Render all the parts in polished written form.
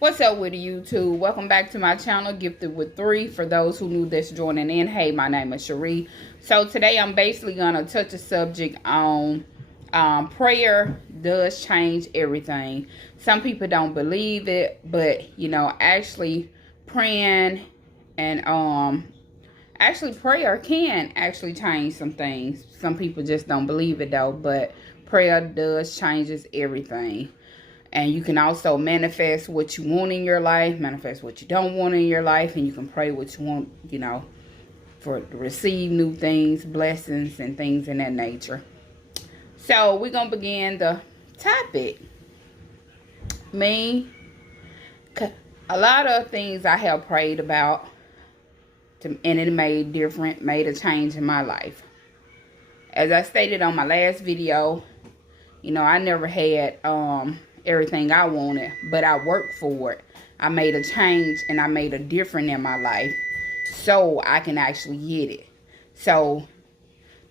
What's up with YouTube? Welcome back to my channel, Gifted with 3. For those who new that's joining in, hey, my name is Cherie. So today I'm basically going to touch a subject on prayer does change everything. Some people don't believe it, but actually praying and actually prayer can actually change some things. Some people just don't believe it though, but prayer does changes everything. And you can also manifest what you want in your life, manifest what you don't want in your life, and you can pray what you want, for to receive new things, blessings, and things in that nature. So we're going to begin the topic. A lot of things I have prayed about, and it made a change in my life. As I stated on my last video, I never had everything I wanted, but I worked for it. I made a change and I made a difference in my life so I can actually get it. So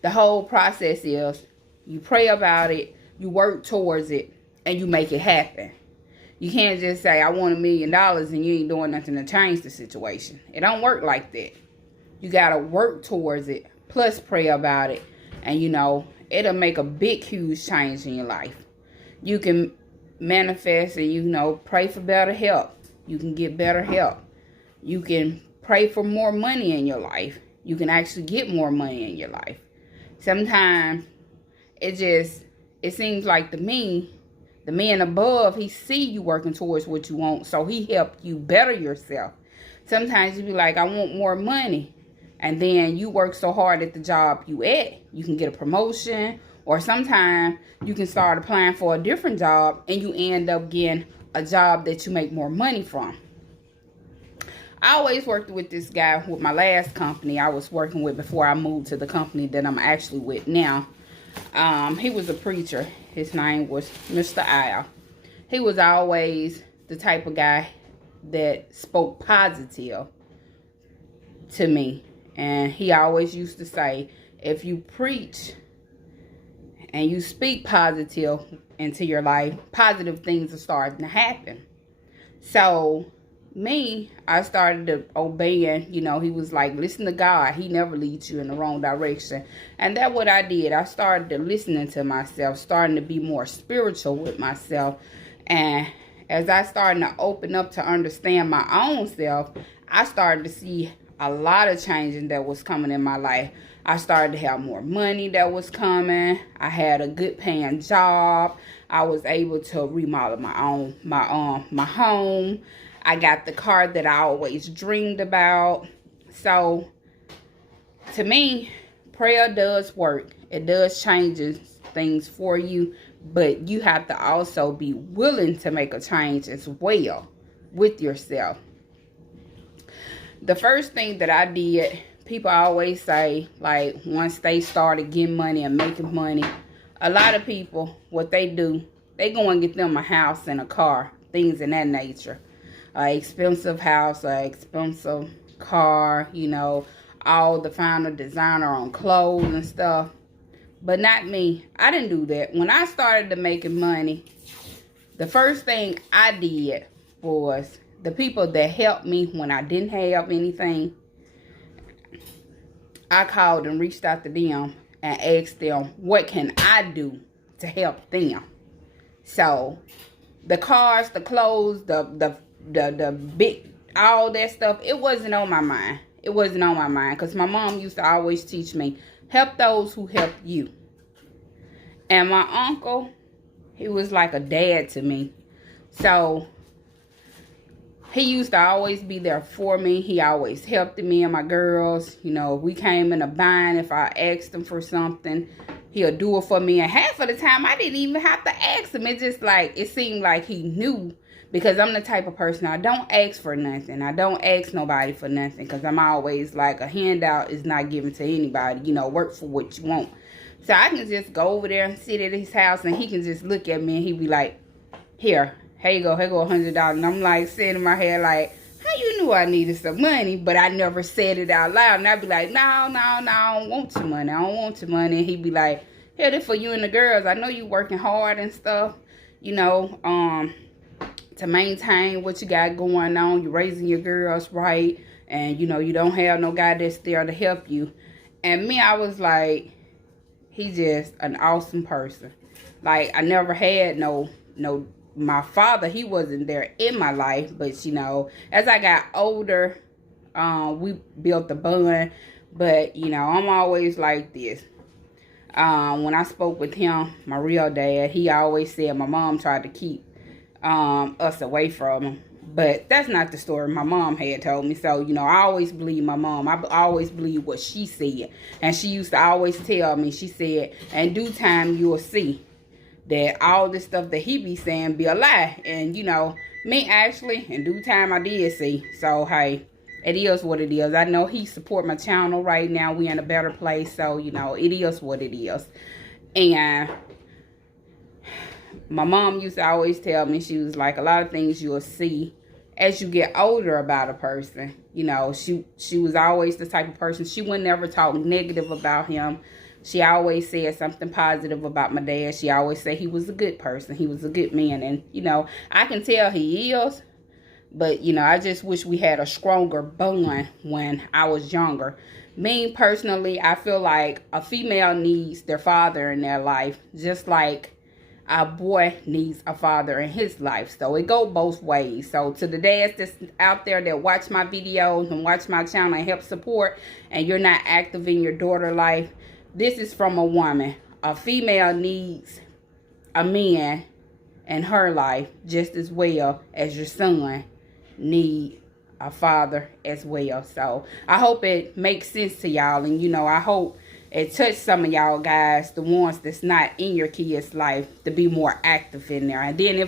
the whole process is you pray about it, you work towards it, and you make it happen. You can't just say, I want $1 million and you ain't doing nothing to change the situation. It don't work like that. You got to work towards it, plus pray about it. And, it'll make a big, huge change in your life. You can manifest and, pray for better health. You can get better health. You can pray for more money in your life. You can actually get more money in your life. Sometimes it seems like to me, the man above, he see you working towards what you want, so he helped you better yourself. Sometimes you be like, I want more money. And then you work so hard at the job you at, you can get a promotion, or sometimes you can start applying for a different job and you end up getting a job that you make more money from. I always worked with this guy with my last company I was working with before I moved to the company that I'm actually with now. He was a preacher. His name was Mr. Al. He was always the type of guy that spoke positive to me. And he always used to say, if you preach and you speak positive into your life, positive things are starting to happen. So I started to obeying. He was like, listen to God. He never leads you in the wrong direction. And that's what I did. I started to listening to myself, starting to be more spiritual with myself. And as I started to open up to understand my own self, I started to see a lot of changing that was coming in my life. I started to have more money that was coming. I had a good paying job. I was able to remodel my home. I got the car that I always dreamed about. So to me, prayer does work. It does changes things for you, but you have to also be willing to make a change as well with yourself. The first thing that I did, people always say, like, once they started getting money and making money, a lot of people, what they do, they go and get them a house and a car, things in that nature. An expensive house, an expensive car, all the final designer on clothes and stuff. But not me. I didn't do that. When I started to making money, the first thing I did was the people that helped me when I didn't have anything, I called and reached out to them and asked them, what can I do to help them? So the cars, the clothes, the big, all that stuff, it wasn't on my mind. It wasn't on my mind because my mom used to always teach me, help those who help you. And my uncle, he was like a dad to me. So he used to always be there for me. He always helped me and my girls. If we came in a bind, if I asked him for something, he'll do it for me. And half of the time, I didn't even have to ask him. It seemed like he knew, because I'm the type of person, I don't ask for nothing. I don't ask nobody for nothing, because I'm always like, a handout is not given to anybody. Work for what you want. So I can just go over there and sit at his house, and he can just look at me, and he be like, here you go $100. And I'm like sitting in my head like, how you knew I needed some money? But I never said it out loud. And I'd be like, no, I don't want your money. I don't want your money. And he'd be like, here, this for you and the girls. I know you working hard and stuff. to maintain what you got going on. You're raising your girls right, and you know you don't have no guy that's there to help you. And me, I was like, he's just an awesome person. Like, I never had no my father, he wasn't there in my life, but you know, as I got older, we built a bond. But you know, I'm always like this. When I spoke with him, my real dad, he always said my mom tried to keep us away from him. But that's not the story my mom had told me. So, you know, I always believe my mom. I always believe what she said. And she used to always tell me, she said, in due time, you'll see that all this stuff that he be saying be a lie. And, you know, me actually, in due time, I did see. So, hey, it is what it is. I know he support my channel right now. We in a better place. So, you know, it is what it is. And my mom used to always tell me, she was like, a lot of things you'll see as you get older about a person. You know, she was always the type of person, she would never talk negative about him. She always said something positive about my dad. She always said he was a good person. He was a good man. And, you know, I can tell he is. But, you know, I just wish we had a stronger bond when I was younger. Me, personally, I feel like a female needs their father in their life, just like a boy needs a father in his life. So it go both ways. So to the dads that's out there that watch my videos and watch my channel and help support, and you're not active in your daughter's life, this is from a woman. A female needs a man in her life just as well as your son need a father as well. So I hope it makes sense to y'all. And, you know, I hope it touched some of y'all guys, the ones that's not in your kid's life, to be more active in there. And then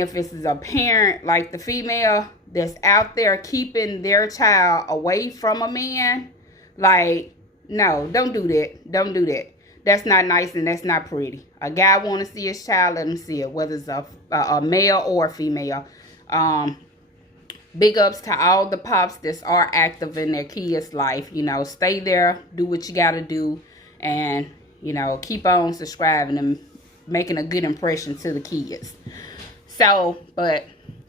if this is a parent, like the female that's out there keeping their child away from a man, like, no, don't do that. Don't do that. That's not nice and that's not pretty. A guy want to see his child, let him see it, whether it's a male or a female. Big ups to all the pops that are active in their kids' life. You know, stay there, do what you got to do, and, you know, keep on subscribing and making a good impression to the kids. So, but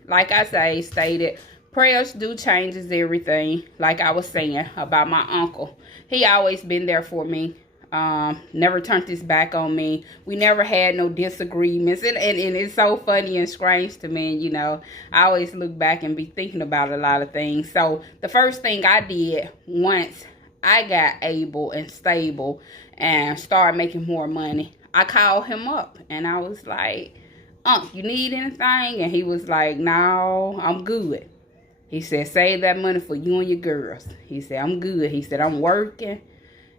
like I stated, prayers do changes everything. Like I was saying about my uncle. He always been there for me. Never turned his back on me. We never had no disagreements. And it's so funny and strange to me. You know, I always look back and be thinking about a lot of things. So the first thing I did once I got able and stable and started making more money, I called him up and I was like, you need anything? And he was like, no, I'm good. He said, save that money for you and your girls. He said, I'm good. He said, I'm working.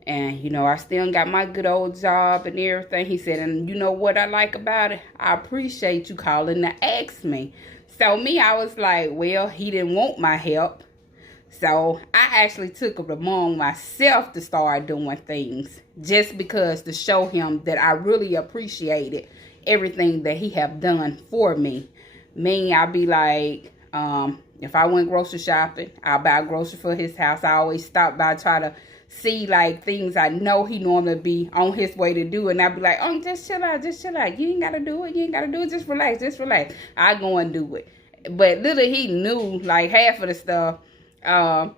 And, you know, I still got my good old job and everything. He said, and you know what I like about it? I appreciate you calling to ask me. So me, I was like, well, he didn't want my help. So I actually took it upon myself to start doing things. Just because to show him that I really appreciated everything that he have done for me. Me, I'd be like, if I went grocery shopping, I'll buy groceries for his house. I always stop by, try to see like things I know he normally be on his way to do, and I'd be like, oh, just chill out, you ain't gotta do it, just relax. I go and do it. But little he knew like half of the stuff,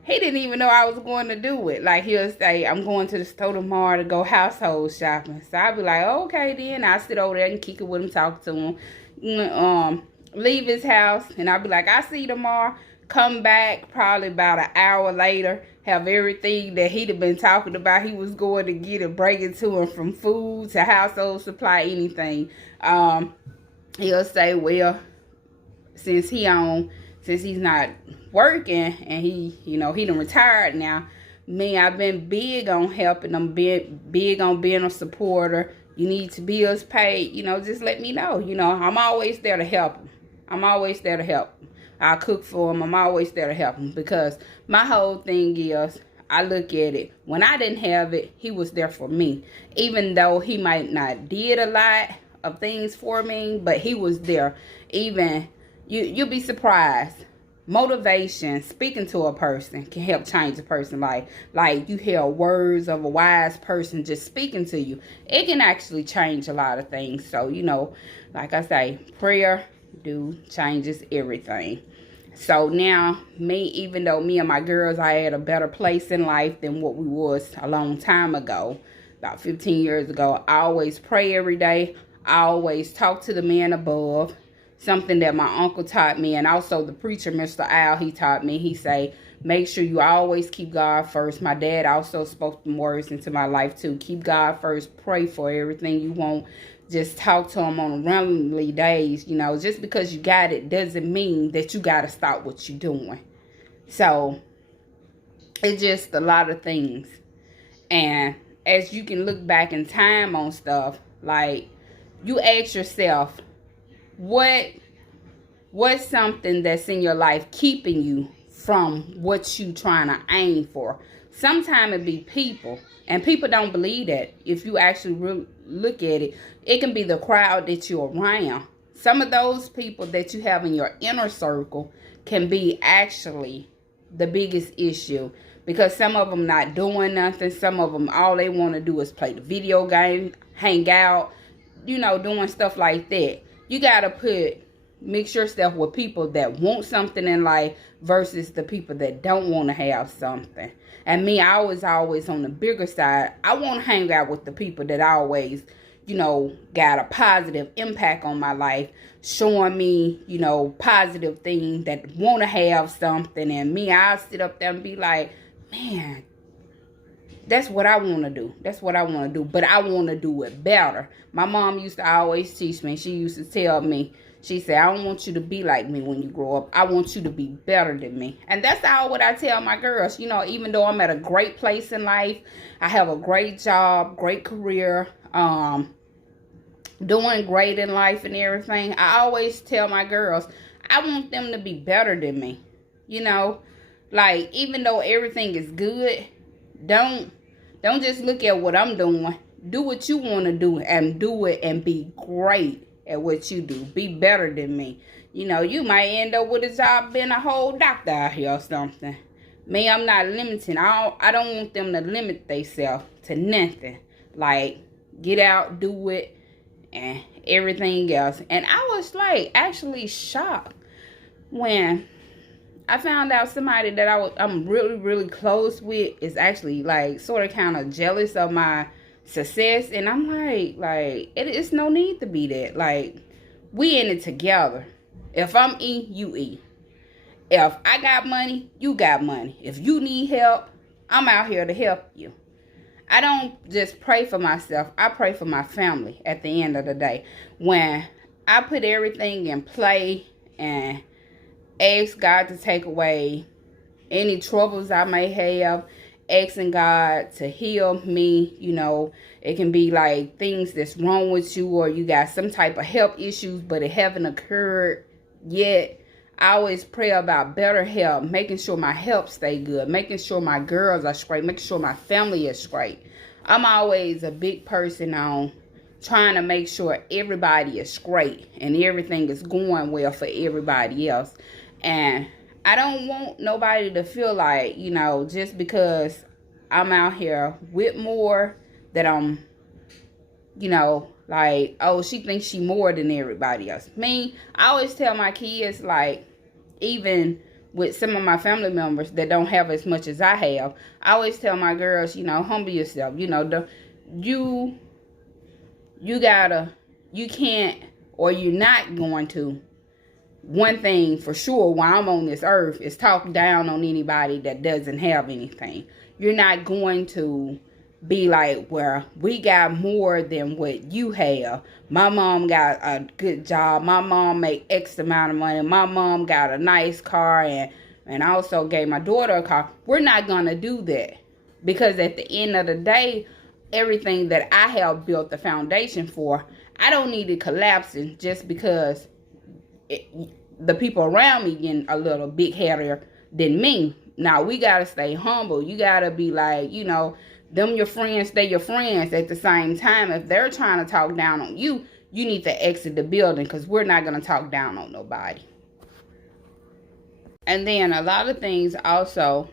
he didn't even know I was going to do it. Like he'll say, I'm going to the store tomorrow to go household shopping. So I'd be like, okay then. I sit over there and kick it with him, talk to him, leave his house, and I'd be like, I'll see you tomorrow. Come back probably about an hour later, have everything that he'd have been talking about he was going to get and bring it to him, from food to household supply, anything. He'll say, well, since he's not working and he done retired now, I've been big on helping them, big on being a supporter. You need to bills paid, just let me know. I'm always there to help him. I cook for him. I'm always there to help him, because my whole thing is, I look at it, when I didn't have it, he was there for me. Even though he might not did a lot of things for me, but he was there. Even, you'll be surprised. motivation, speaking to a person can help change a person's life. Like you hear words of a wise person just speaking to you. It can actually change a lot of things. So, like I say, prayer changes everything. So now, even though me and my girls are at a better place in life than what we was a long time ago, about 15 years ago, I always pray every day. I always talk to the man above. Something that my uncle taught me, and also the preacher, Mr. Al, he taught me. He say, make sure you always keep God first. My dad also spoke some words into my life too. Keep God first. Pray for everything you want. Just talk to him on randomly days. Just because you got it doesn't mean that you got to stop what you're doing. So it's just a lot of things. And as you can look back in time on stuff, like you ask yourself, what's something that's in your life keeping you from what you trying to aim for? Sometimes it be people, and people don't believe that. If you actually really look at it, it can be the crowd that you're around. Some of those people that you have in your inner circle can be actually the biggest issue, because some of them not doing nothing. Some of them, all they want to do is play the video game, hang out, doing stuff like that. You got to mix yourself with people that want something in life versus the people that don't want to have something. And me, I was always on the bigger side. I want to hang out with the people that always, got a positive impact on my life, showing me, positive things, that want to have something. And me, I'll sit up there and be like, man, that's what I want to do. That's what I want to do. But I want to do it better. My mom used to always teach me. She used to tell me, she said, I don't want you to be like me when you grow up. I want you to be better than me. And that's all what I tell my girls. Even though I'm at a great place in life, I have a great job, great career, doing great in life and everything. I always tell my girls, I want them to be better than me. Like, even though everything is good, don't just look at what I'm doing. Do what you want to do and do it and be great at what you do. Be better than me. You might end up with a job being a whole doctor out here or something. Me, I'm not limiting. I don't want them to limit themselves to nothing. Like, get out, do it, and everything else. And I was like actually shocked when I found out somebody that I'm really, really close with is actually like sort of kind of jealous of my success. And I'm like, it's no need to be that. Like, we in it together. If I'm E, you E. If I got money, you got money. If you need help, I'm out here to help you. I don't just pray for myself. I pray for my family at the end of the day. When I put everything in play and ask God to take away any troubles I may have, asking God to heal me. It can be like things that's wrong with you, or you got some type of health issues, but it haven't occurred yet. I always pray about better health, making sure my health stay good, making sure my girls are straight, making sure my family is straight. I'm always a big person on trying to make sure everybody is straight and everything is going well for everybody else. And I don't want nobody to feel like, just because I'm out here with more, that I'm, like, oh, she thinks she more than everybody else. Me, I always tell my kids, like, even with some of my family members that don't have as much as I have, I always tell my girls, humble yourself. You can't, or you're not going to. One thing for sure while I'm on this earth is talk down on anybody that doesn't have anything. You're not going to be like, well, we got more than what you have. My mom got a good job. My mom make X amount of money. My mom got a nice car and also gave my daughter a car. We're not going to do that, because at the end of the day, everything that I have built the foundation for, I don't need it collapsing just because the people around me getting a little big headier than me. Now, we got to stay humble. You got to be like, them your friends, stay your friends. At the same time, if they're trying to talk down on you, you need to exit the building, because we're not going to talk down on nobody. And then a lot of things also,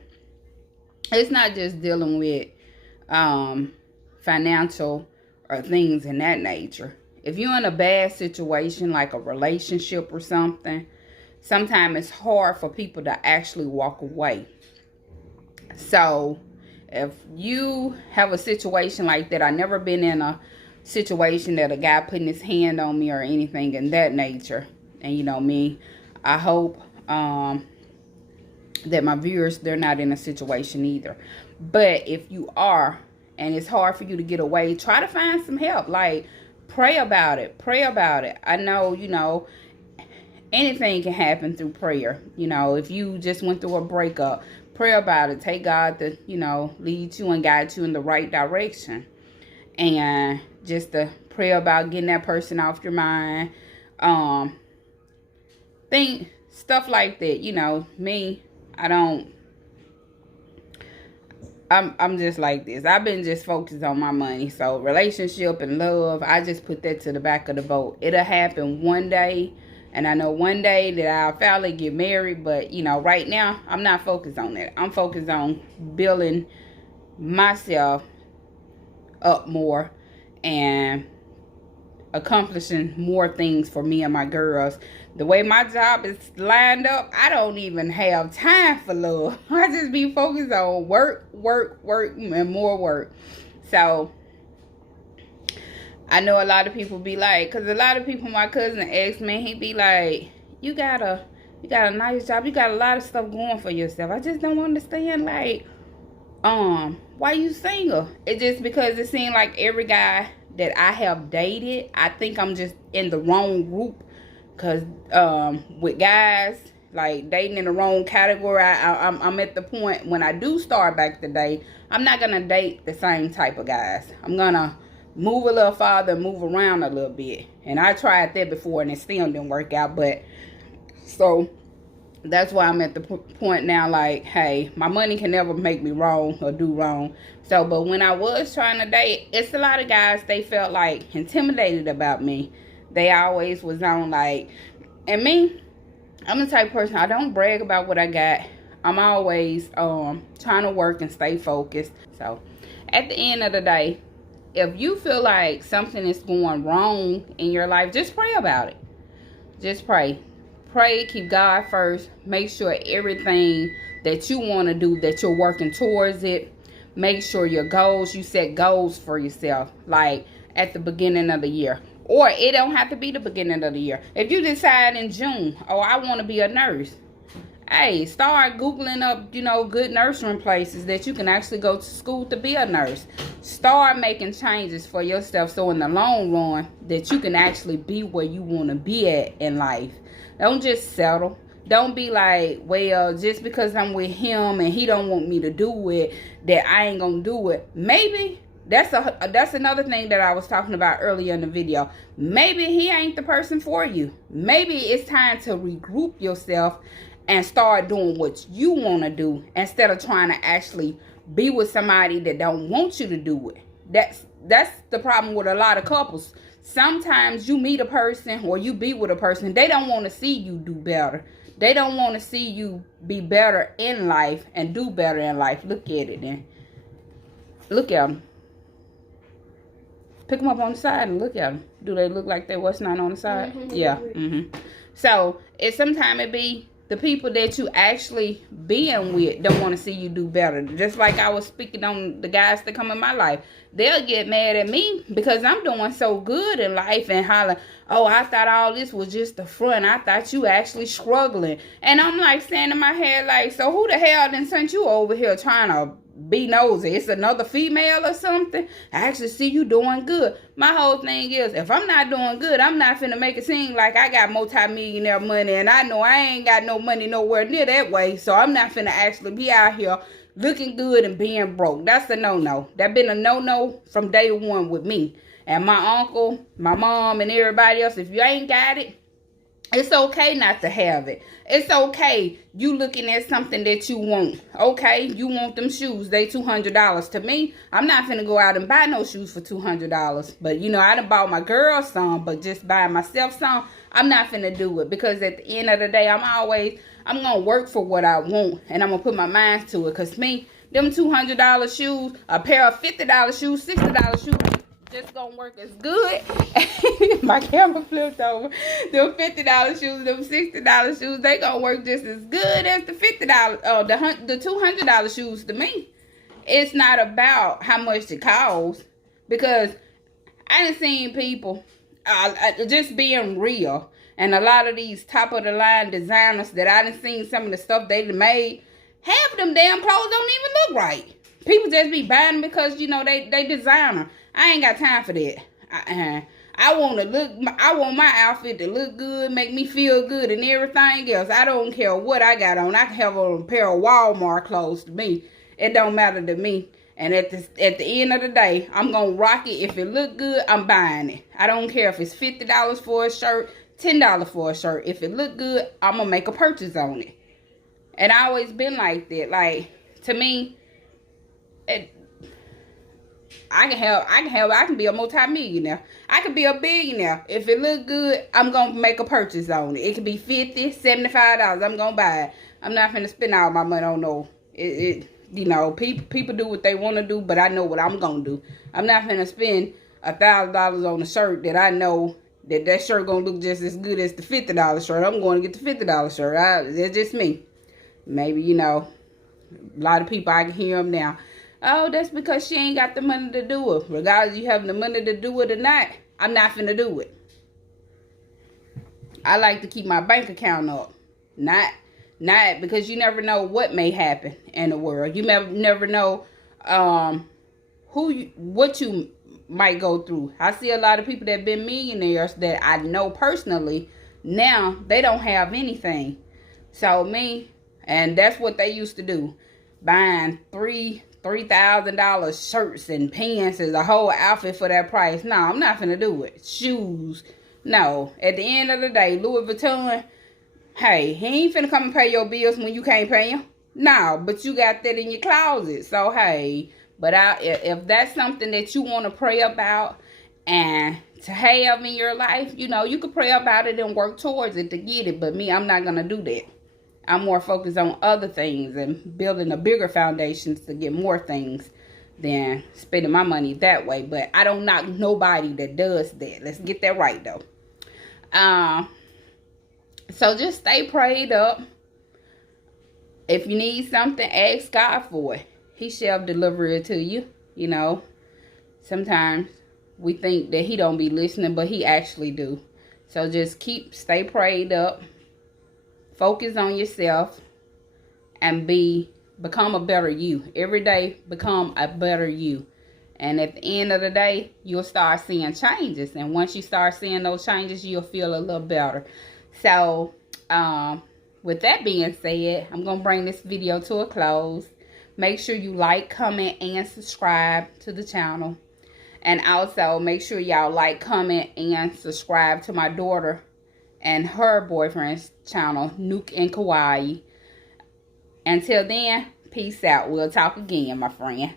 it's not just dealing with financial or things in that nature. If you're in a bad situation, like a relationship or something, sometimes it's hard for people to actually walk away. So if you have a situation like that, I've never been in a situation that a guy putting his hand on me or anything in that nature. And you know me, I hope that my viewers, they're not in a situation either. But if you are, and it's hard for you to get away, try to find some help. Like, pray about it. Pray about it. I know, you know, anything can happen through prayer. You know, if you just went through a breakup, pray about it. Take God to, you know, lead you and guide you in the right direction. And just to pray about getting that person off your mind. Think stuff like that. You know, me, I'm just like this. I've been just focused on my money. So relationship and love, I just put that to the back of the boat. It'll happen one day. And I know one day that I'll finally get married. But, you know, right now, I'm not focused on that. I'm focused on building myself up more and accomplishing more things for me and my girls. The way my job is lined up, I don't even have time for love. I just be focused on work, and more work. So I know a lot of people be like, because a lot of people, my cousin asked me, he be like, you got a nice job, you got a lot of stuff going for yourself. I just don't understand, like, why you single? It's just because it seemed like every guy that I have dated, I think I'm just in the wrong group. Because with guys, like, dating in the wrong category, I'm at the point when I do start back to date, I'm not going to date the same type of guys. I'm going to move a little farther, move around a little bit. And I tried that before and it still didn't work out. But, so, that's why I'm at the point now, like, hey, my money can never make me wrong or do wrong. So, but when I was trying to date, it's a lot of guys, they felt like intimidated about me. They always was on, like, and me, I'm the type of person, I don't brag about what I got. I'm always trying to work and stay focused. So, at the end of the day, if you feel like something is going wrong in your life, just pray about it. Just pray. Pray, keep God first. Make sure everything that you want to do, that you're working towards it. Make sure your goals, you set goals for yourself, like at the beginning of the year. Or it don't have to be the beginning of the year. If you decide in June, oh, I want to be a nurse. Hey, start Googling up, you know, good nursery places that you can actually go to school to be a nurse. Start making changes for yourself so in the long run that you can actually be where you want to be at in life. Don't just settle. Don't be like, well, just because I'm with him and he don't want me to do it, that I ain't gonna do it. Maybe that's another thing that I was talking about earlier in the video. Maybe he ain't the person for you. Maybe it's time to regroup yourself and start doing what you want to do instead of trying to actually be with somebody that don't want you to do it. That's the problem with a lot of couples. Sometimes you meet a person or you be with a person, they don't want to see you do better. They don't want to see you be better in life and do better in life. Look at it then. Look at them. Pick them up on the side and look at them. Do they look like they what's not on the side? Mm-hmm. Yeah. Mm-hmm. So, sometimes it be the people that you actually being with don't want to see you do better. Just like I was speaking on the guys that come in my life. They'll get mad at me because I'm doing so good in life and holler, oh, I thought all this was just the front. I thought you actually struggling. And I'm like saying in my head, like, so who the hell then sent you over here trying to be nosy? It's another female or something? I actually see you doing good. My whole thing is, if I'm not doing good, I'm not finna make it seem like I got multi-millionaire money and I know I ain't got no money nowhere near that way. So I'm not finna actually be out here looking good and being broke. That's a no-no. That been a no-no from day one with me. And my uncle, my mom, and everybody else, if you ain't got it, It's okay not to have it. It's okay you looking at something that you want. Okay, you want them shoes. They $200. To me, I'm not finna go out and buy no shoes for $200. But, you know, I done bought my girl some, but just buying myself some, I'm not finna do it. Because at the end of the day, I'm going to work for what I want. And I'm going to put my mind to it. Because me, them $200 shoes, a pair of $50 shoes, $60 shoes, just gonna work as good. My camera flipped over. Them $50 shoes, them $60 shoes, they gonna work just as good as the $50, the $200 shoes to me. It's not about how much it costs, because I done seen people just being real, and a lot of these top of the line designers that I done seen some of the stuff they made, half of them damn clothes don't even look right. People just be buying them because, you know, they designer. I ain't got time for that. I want my outfit to look good, make me feel good, and everything else. I don't care what I got on. I can have on a pair of Walmart clothes to me. It don't matter to me. And at the end of the day, I'm gonna rock it. If it look good, I'm buying it. I don't care if it's $50 for a shirt, $10 for a shirt. If it look good, I'm gonna make a purchase on it. And I always been like that. Like, to me, I can be a multi-millionaire. I can be a billionaire. If it look good, I'm going to make a purchase on it. It could be $50, $75. I'm going to buy it. I'm not going to spend all my money on no. You know, people do what they want to do, but I know what I'm going to do. I'm not going to spend $1,000 on a shirt that I know that shirt going to look just as good as the $50 shirt. I'm going to get the $50 shirt. That's just me. Maybe, you know, a lot of people, I can hear them now. Oh, that's because she ain't got the money to do it. Regardless of you having the money to do it or not, I'm not finna do it. I like to keep my bank account up. Not because you never know what may happen in the world. You never know what you might go through. I see a lot of people that have been millionaires that I know personally. Now, they don't have anything. So me, and that's what they used to do. Buying $3,000 shirts and pants as a whole outfit for that price. No, I'm not finna do it. Shoes. No. At the end of the day, Louis Vuitton, hey, he ain't finna come and pay your bills when you can't pay him. No, but you got that in your closet. So, hey, but if that's something that you want to pray about and to have in your life, you know, you could pray about it and work towards it to get it. But me, I'm not going to do that. I'm more focused on other things and building a bigger foundation to get more things than spending my money that way. But I don't knock nobody that does that. Let's get that right, though. So just stay prayed up. If you need something, ask God for it. He shall deliver it to you. You know, sometimes we think that he don't be listening, but he actually do. So just stay prayed up. Focus on yourself and become a better you. Every day, become a better you. And at the end of the day, you'll start seeing changes. And once you start seeing those changes, you'll feel a little better. So, with that being said, I'm going to bring this video to a close. Make sure you like, comment, and subscribe to the channel. And also, make sure y'all like, comment, and subscribe to my daughter and her boyfriend's channel, Nuke and Kawaii. Until then, peace out. We'll talk again, my friend.